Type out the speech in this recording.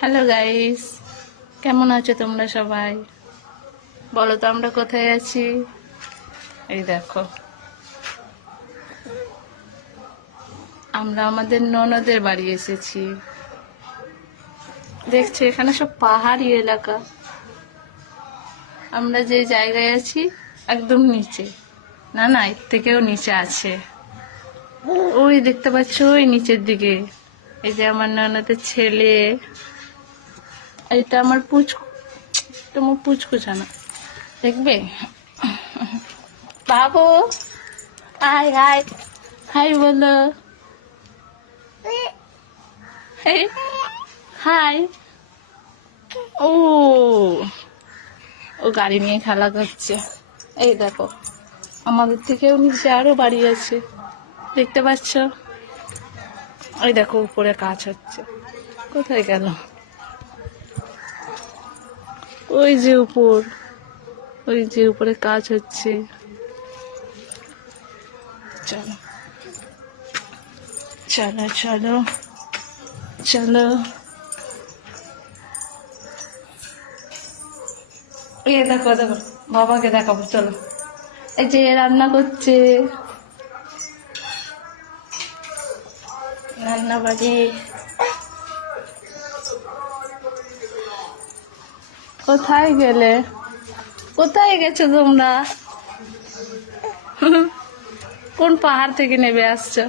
Hello guys, কেমন আছো তোমরা সবাই? বলো তো আমরা কোথায় আছি? এই দেখো, আমরা আমাদের ননদের বাড়ি এসেছি। দেখছো এখানে সব পাহাড়ি এলাকা। আমরা যে জায়গায় আছি একদম নিচে, না না এর থেকেও নিচে আছে। ওই দেখতে পাচ্ছ ওই নিচের দিকে, এই যে আমার ননদের ছেলে, এটা আমার তোমার পুচকুচানা দেখবে। বাবু হাই হাই হাই বলো, হাই। ও ও গাড়ি নিয়ে খেলা করছে। এই দেখো আমাদের থেকেও নিচে আরো বাড়ি আছে, দেখতে পাচ্ছ? ওই দেখো উপরে কাজ হচ্ছে। কোথায় গেল? ওই যে উপর, ওই যে উপরে কাজ হচ্ছে। চলো চলো চলো চলো, এই দেখো দেখো, বাবাকে দেখাবো চলো। এই যে রান্না করছে, রান্না বাড়ি। কোথায় গেলে? কোথায় গেছো তোমরা? কোন পাহাড় থেকে নেমে আসছো?